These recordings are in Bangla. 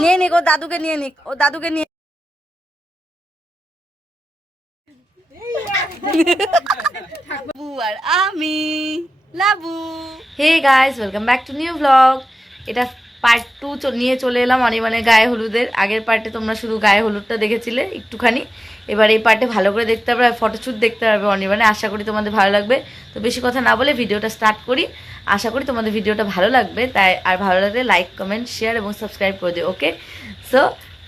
নিয়ে নিক ও দাদুকে নিয়ে নিক ও দাদুকে নিয়ে আর আমি Labu. Hey guys welcome back to new blog এটা পার্ট টু নিয়ে চলে এলাম অনিমানের গায়ে হলুদের। আগের পার্টে তোমরা শুধু গায়ে হলুদটা দেখেছিলে একটুখানি। এবার এই পার্টে ভালো করে দেখতে পারবে ফটোশ্যুট দেখতে পারবে অনিমানে আশা করি তোমাদের ভালো লাগবে। তো বেশি কথা না বলে ভিডিওটা স্টার্ট করি। আশা করি তোমাদের ভিডিওটা ভালো লাগবে। তাই আর ভালো লাগলে লাইক কমেন্ট শেয়ার এবং সাবস্ক্রাইব করে দিও okay so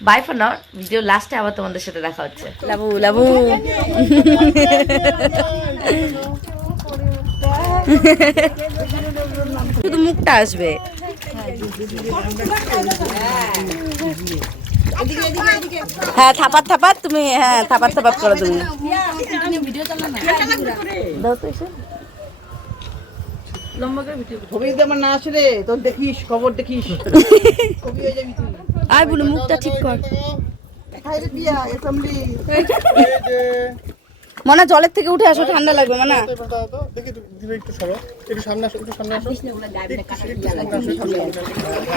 bye for now video লাস্টে আবার তোমাদের সাথে দেখা হচ্ছে। লাবু লাবু। শুধু মুখটা আসবে। হ্যাঁ থাপাত থাপাত তুমি হ্যাঁ থাপাত থাপাত করো তুমি দাও তো এসে। ছবি যদি আমার না আসে রে তোর দেখিস খবর দেখিস ছবি হয়ে যাবি তুই আয় বুনু মুখটা ঠিক কর মনে জলের থেকে উঠে আসো ঠান্ডা লাগবে মানে একটু সরো একটু সামনে আসো একটু সামনে আসো একটু একটু সামনে আসো, সামনে আসো।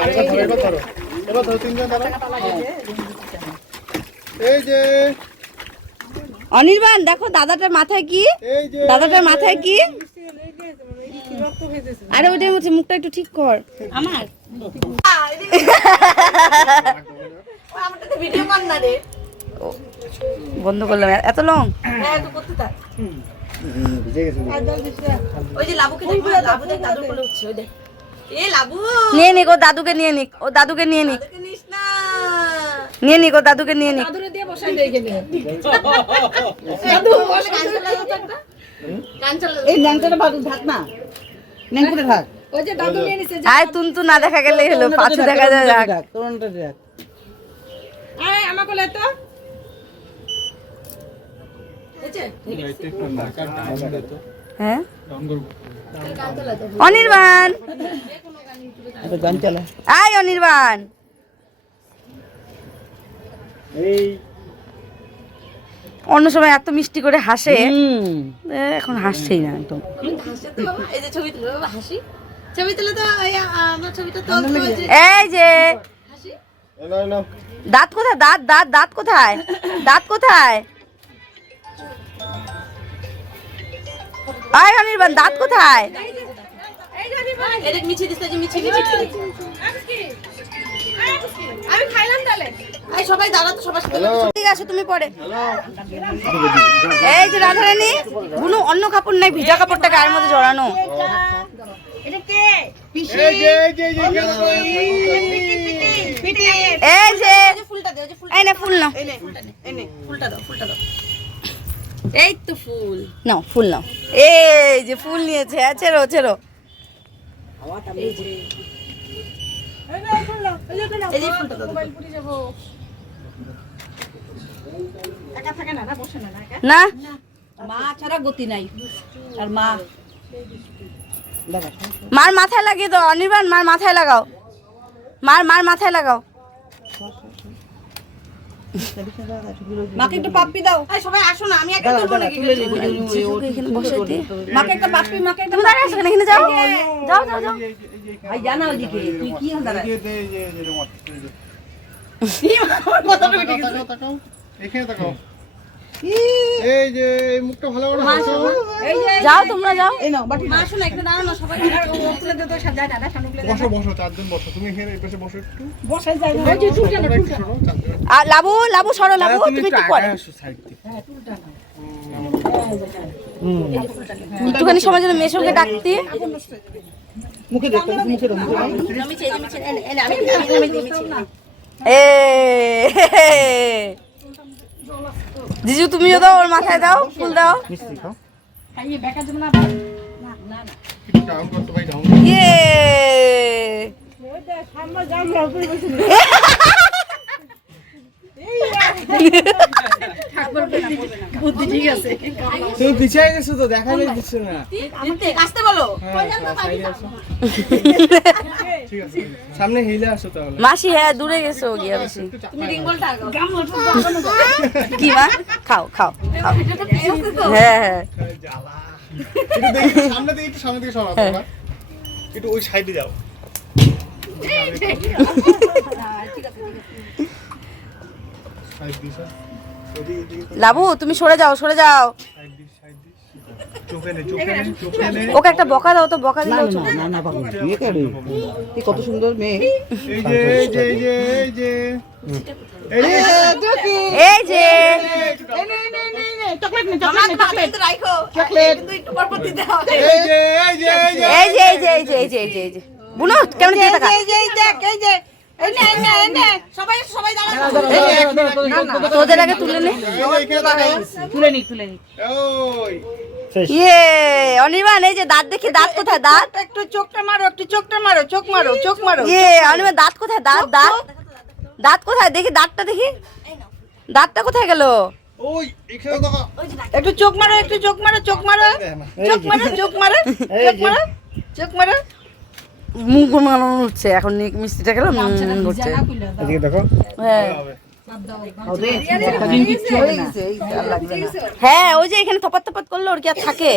এবার ধরো এবার ধরো এবার ধরো তিনজন ধরো এই যে অনির্বাণ দেখো দাদাটার মাথায় কি? দাদাটার মাথায় কি? আরে ওইটাই হচ্ছে মুখটা একটু ঠিক কর। আমার? বন্ধ করলাম। এত লং ভিজে গেছে ওই যে লাবুকে দেখ লাবু দেখ দাদুর কোলে উঠছে ওই দেখ। এ লাবু! নিয়ে নিক ও দাদুকে নিয়ে নিক ও দাদুকে নিয়ে নিক। নিয়ে নিক ও দাদুকে নিয়ে নিক। এই ন্যাংটাটা থাক না। ন্যাংটাটা থাক। আয় তুনতু না দেখা গেলেই হলো পাছু দেখা যায় রাখ তোরটা হ্যাঁ একটা গান চালা। আয় অনির্বাণ! অন্য সময় এত মিষ্টি করে হাসে। এখন হাসছেই না একদম। এই যে। দাঁত কোথায়? দাঁত দাঁত দাঁত কোথায়? দাঁত কোথায়? আয় অনির্বাণ দাঁত কোথায়? তুমি পরে এই যে রাধারানী বুনু অন্য কাপড় নাই ভিজা কাপড়টা গায়ের মধ্যে জড়ানো? এই যে এই যে এই যে এই যে এই না ফুল নাও এই তো ফুল। নাও ফুল নাও। এই যে ফুল নিয়েছে হ্যাঁ ছেড়ো ছেড়ো। না? মা ছাড়া গতি নাই আর মা। মার মাথায় লাগিয়ে দাও অনির্বাণ মার মাথায় লাগাও। মার মার মাথায় লাগাও। মাকে একটু পাপ্পি দাও দাঁড়া দাঁড়া তুলে নিবি এখানে বসে দিয়ে মাকে একটা পাপ্পি মাকে একটা তুমি আছো এখানে যাও যাও যাও যাও ভাই জানা ওদিকে তুই কি দাঁড়া এই। তাকাও, তাকাও। এখানে তাকাও এই যে এই মুখটা ভালো করে হাসো। এই যে যাও তোমরা যাও। এই নাও বাটি। মা শোনা একটু দাঁড়ানো সবাই তুলে দে তো সাজা দাদা সামনে বসো বসো চারজন বসো। তুমি এখানে এই পাশে বসো একটু। যায় তোমরা একটু সরো, চারজন। আর লাবু লাবু সরো লাবু তুমি একটু পরে। একটুখানি সময় জন্য মেশোকে ডাকতে। মুখে দেখো মুখে দাও মুখে দাও এ জিজু তুমিও দাও ওর মাথায় দাও ফুল দাও। মিষ্টি খাও খাইয়ে বেকা না। তুমি পিছিয়ে গেছো তো দেখানোই দিচ্ছ না। আসতে বলো। ঠিক আছে। সামনে হিলে আসো তাহলে। মাসি হ্যাঁ দূরে গেছো গিয়া বেশি। তুমি রিঙ্গলটা কি মা? খাও খাও খাও। হ্যাঁ হ্যাঁ। একটু সামনে দিকে একটু সামনে দিকে সরাও তোমরা একটু ওই সাইডে যাও। হ্যাঁ। লাবু তুমি সরে যাও সরে যাও। ওকে একটা বকা দাও তো বকা দিলে না না কত সুন্দর মেয়ে এই যে এই যে এই যে এই যে এই যে তোদের আগে তুলে নে তুলে নি তুলে নি ইয়ে অনির্বাণ এই যে দাঁত দেখি দাঁত কোথায় দাঁত? একটু চোখটা মারো একটু চোখটা মারো চোখ মারো চোখ মারো। ইয়ে অনির্বাণ দাঁত কোথায় দাঁত দাঁত? দাঁত কোথায় দেখি দাঁতটা দেখি। দাঁতটা কোথায় গেল? ওই এখানে তাকাও একটু চোখ মারো একটু চোখ মারো চোখ মারো। চোখ মারো চোখ মারো চোখ মারো চোখ মারো। মুখ মানো উঠছে এখন নিক মিষ্টিটা গেল এদিকে দেখো। হ্যাঁ। হ্যাঁ ওই যে এখানে থপাত থপাত করলে ওর কি আর থাকে?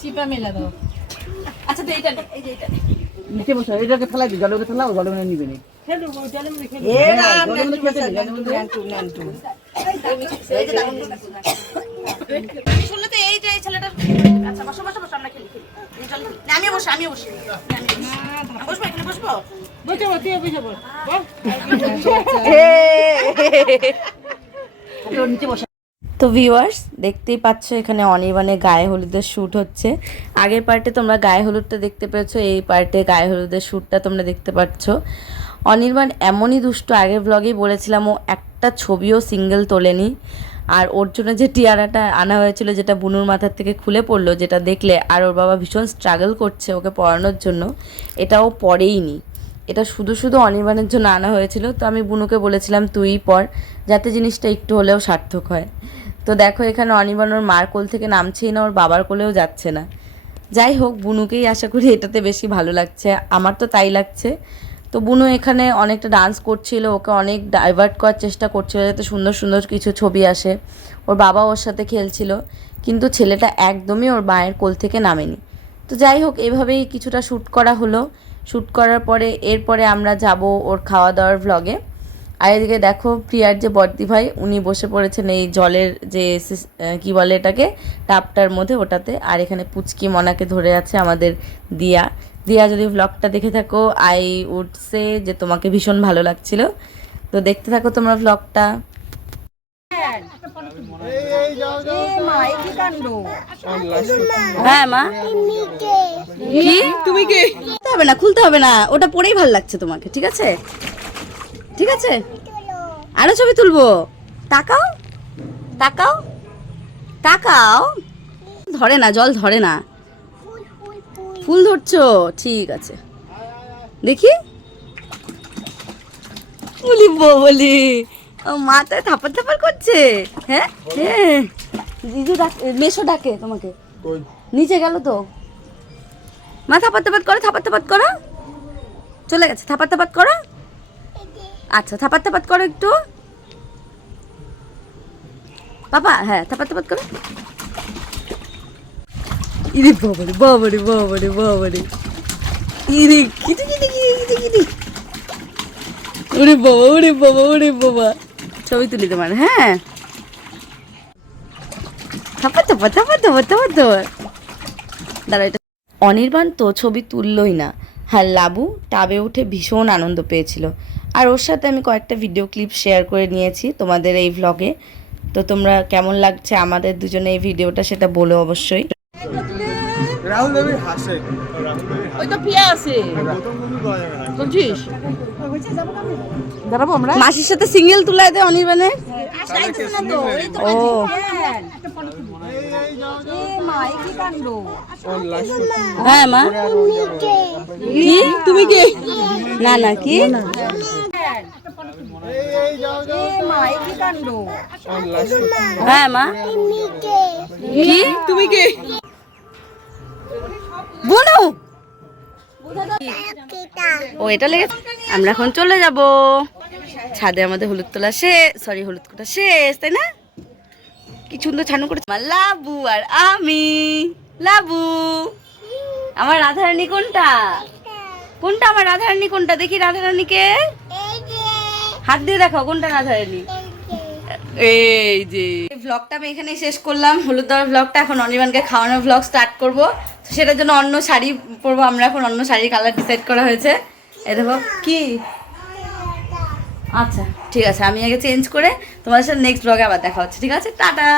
চিপা মেলা দাও। আচ্ছা তো এইটা এই যে এইটা এই ছেলেটা আচ্ছা বসো বসো বসো আমরা খেলি। চল, বসি বসি। বসবো নিচে বসো তো ভিউয়ার্স দেখতেই পাচ্ছ এখানে অনির্বাণে গায়ে হলুদের শ্যুট হচ্ছে। আগের পার্টে তোমরা গায়ে হলুদটা দেখতে পেয়েছ এই পার্টে গায়ে হলুদের শ্যুটটা তোমরা দেখতে পাচ্ছ। অনির্বাণ এমনই দুষ্ট আগের ব্লগেই বলেছিলাম ও একটা ছবিও সিঙ্গেল তোলেনি। আর ওর জন্য যে টিয়ারাটা আনা হয়েছিল, যেটা বুনুর মাথার থেকে খুলে পড়ল, যেটা দেখলে আর ওর বাবা ভীষণ স্ট্রাগল করছে ওকে পড়ানোর জন্য, এটাও পড়েইনি। এটা শুধু শুধু অনির্বাণের জন্য আনা হয়েছিল। তো আমি বুনুকে বলেছিলাম, তুই পর যাতে জিনিসটা একটু হলেও সার্থক হয়। তো দেখো, এখানে অনির্বাণ ওর মার কোল থেকে নামছেই না, ওর বাবার কোলেও যাচ্ছে না। যাই হোক, বুনুকেই আশা করি এটাতে বেশি ভালো লাগছে। আমার তো তাই লাগছে। তো বুনু এখানে অনেকটা ডান্স করছিল, ওকে অনেক ডাইভার্ট করার চেষ্টা করছিল যাতে সুন্দর সুন্দর কিছু ছবি আসে। ওর বাবা ওর সাথে খেলছিল, কিন্তু ছেলেটা একদমই ওর মায়ের কোল থেকে নামেনি। তো যাই হোক, এভাবেই কিছুটা শ্যুট করা হলো। শ্যুট করার পরে, এরপরে আমরা যাব ওর খাওয়া দাওয়ার ভ্লগে আর এদিকে দেখো, প্রিয়ার যে বর্দি ভাই, উনি বসে পড়েছেন এই জলের যে কি বলে এটাকে? টাপটার মধ্যে, ওটাতে। আর এখানে পুচকি মনাকে ধরে আছে আমাদের দিয়া। দিয়া যদি ভ্লগটা দেখে থাকো আই উড সে যে তোমাকে ভীষণ ভালো লাগছিল। তো দেখতে থাকো তোমরা ভ্লগটা হ্যাঁ মা। কি? তুমি কে? খুলতে হবে না খুলতে হবে না। ওটা পরেই ভালো লাগছে তোমাকে ঠিক আছে? ঠিক আছে? আরও ছবি তুলবো। তাকাও। তাকাও। তাকাও। ধরে না জল ধরে না। ফুল ধরছো? ঠিক আছে। দেখি। বলি বলি ও মাথায় থাপার থাপার করছে? হ্যাঁ? হ্যাঁ। জিজু ডাক মেশো ডাকে তোমাকে। নিচে গেল তো। মা থাপাত থাপাত করো থাপাত থাপাত করো। চলে গেছে। থাপাত থাপাত করো। আচ্ছা থাপাত থাপাত করো একটু। পাপা হ্যাঁ থাপাত থাপাত করো। ইরে বাবারে বাবারে বাবারে বাবারে ইরে কিটি কিটি কিটি কিটি ওরে বাবা ওরে বাবা ওরে বাবা ছবি তুলি তোমার হ্যাঁ থাপা থাপা থাপা থাপা থাপা থাপা দাঁড়া এটা অনির্বাণ তো ছবি তুললই না। হ্যাঁ লাবু টাবে উঠে ভীষণ আনন্দ পেয়েছিল। আর ওর সাথে আমি কয়েকটা ভিডিও ক্লিপ শেয়ার করে নিয়েছি তোমাদের এই ভ্লগে তো তোমরা কেমন লাগছে আমাদের দুজনে এই ভিডিওটা সেটা বলো অবশ্যই। রাহুল দেবী হাসে। ওই তো পিয়া আছে। বলছিস? দাঁড়াবো আমরা। মাসির সাথে সিঙ্গেল তুলায় দে অনির্বাণের ও। হ্যাঁ মা। কি? তুমি কে? না না কি? এই এই যাও যাও হ্যাঁ মা। কি? তুমি কে? ও, এটা লেগেছে। আমরা এখন চলে যাব। ছাদে আমাদের হলুদ তোলা শেষ সরি হলুদ কোটা শেষ, তাই না? কি সুন্দর ছানু করেছে। আমার লাবু আর আমি। লাবু, আমার রাধারানী কোনটা? কোনটা আমার রাধারানী কোনটা? দেখি রাধারানীকে। হাত দিয়ে দেখো, কোনটা রাধারানী? এই যে। ব্লগটা আমি এখানেই শেষ করলাম। হলুদ দেওয়ার ব্লগটা এখন অনির্বাণকে খাওয়ানোর ব্লগ স্টার্ট করব। সেটার জন্য অন্য শাড়ি পরবো, আমরা এখন অন্য শাড়ির কালার ডিসাইড করা হয়েছে। এ দেখো, কি? আচ্ছা ঠিক আছে, আমি আগে চেঞ্জ করে তোমাদের সাথে নেক্সট ব্লগে আবার দেখা হচ্ছে, ঠিক আছে? টাটা!